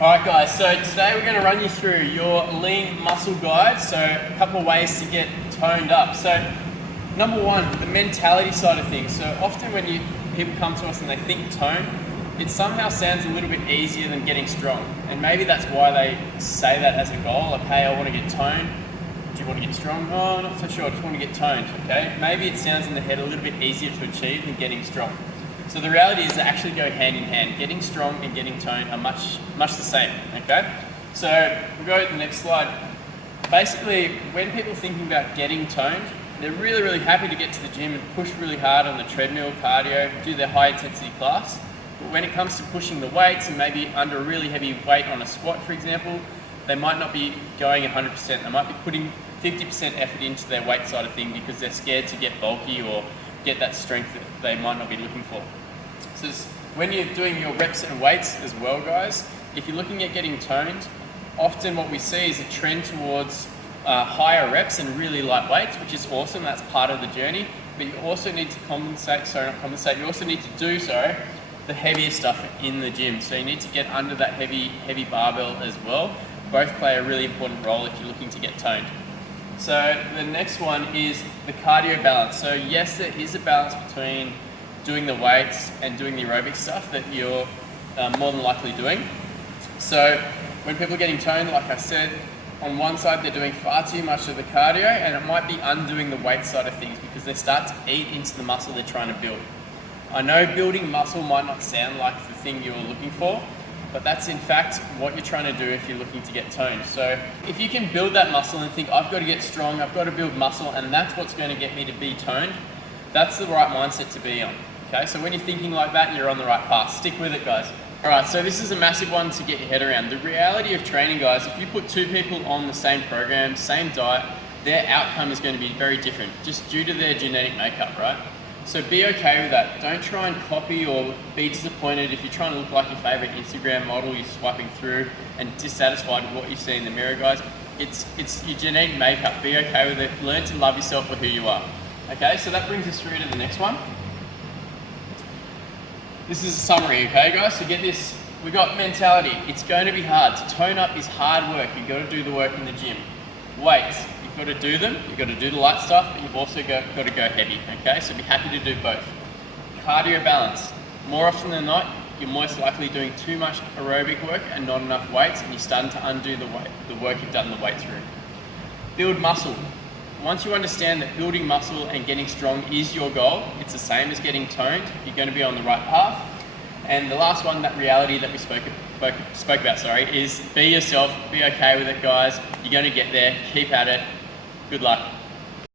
Alright guys, so today we're going to run you through your lean muscle guide, so a couple of ways to get toned up. So number one, the mentality side of things. So often when people come to us and they think tone, it somehow sounds a little bit easier than getting strong. And maybe that's why they say that as a goal, like, hey, I want to get toned. Do you want to get strong? Oh, not so sure, I just want to get toned, okay? Maybe it sounds in the head a little bit easier to achieve than getting strong. So the reality is they actually go hand in hand. Getting strong and getting toned are much the same, okay? So we'll go to the next slide. Basically, when people are thinking about getting toned, they're really happy to get to the gym and push really hard on the treadmill, cardio, do their high intensity class. But when it comes to pushing the weights and maybe under a really heavy weight on a squat, for example, they might not be going 100%. They might be putting 50% effort into their weight side of thing because they're scared to get bulky or get that strength that they might not be looking for. So when you're doing your reps and weights as well, guys, if you're looking at getting toned, often what we see is a trend towards higher reps and really light weights, which is awesome. That's part of the journey. But you also need to you also need to do the heavier stuff in the gym. So you need to get under that heavy barbell as well. Both play a really important role if you're looking to get toned. So the next one is the cardio balance. So yes, there is a balance between doing the weights and doing the aerobic stuff that you're more than likely doing. So when people are getting toned, like I said, on one side they're doing far too much of the cardio and it might be undoing the weight side of things because they start to eat into the muscle they're trying to build. I know building muscle might not sound like the thing you're looking for, but that's in fact what you're trying to do if you're looking to get toned. So if you can build that muscle and think, I've got to get strong, I've got to build muscle, and that's what's going to get me to be toned, that's the right mindset to be on. Okay, so when you're thinking like that, you're on the right path. Stick with it, guys. All right, so this is a massive one to get your head around. The reality of training, guys, if you put two people on the same program, same diet, their outcome is going to be very different, just due to their genetic makeup, right? So be okay with that. Don't try and copy or be disappointed if you're trying to look like your favorite Instagram model, you're swiping through and dissatisfied with what you see in the mirror, guys. It's your genetic makeup. Be okay with it. Learn to love yourself for who you are. Okay, so that brings us through to the next one. This is a summary, okay, guys? So get this. We got mentality. It's going to be hard. To tone up is hard work. You've got to do the work in the gym. Weights. You've got to do them. You've got to do the light stuff, but you've also got to go heavy, okay? So be happy to do both. Cardio balance. More often than not, you're most likely doing too much aerobic work and not enough weights, and you're starting to undo the work you've done in the weights room. Build muscle. Once you understand that building muscle and getting strong is your goal, it's the same as getting toned, you're going to be on the right path. And the last one, that reality that we spoke about, is be yourself, be okay with it, guys. You're going to get there, keep at it. Good luck.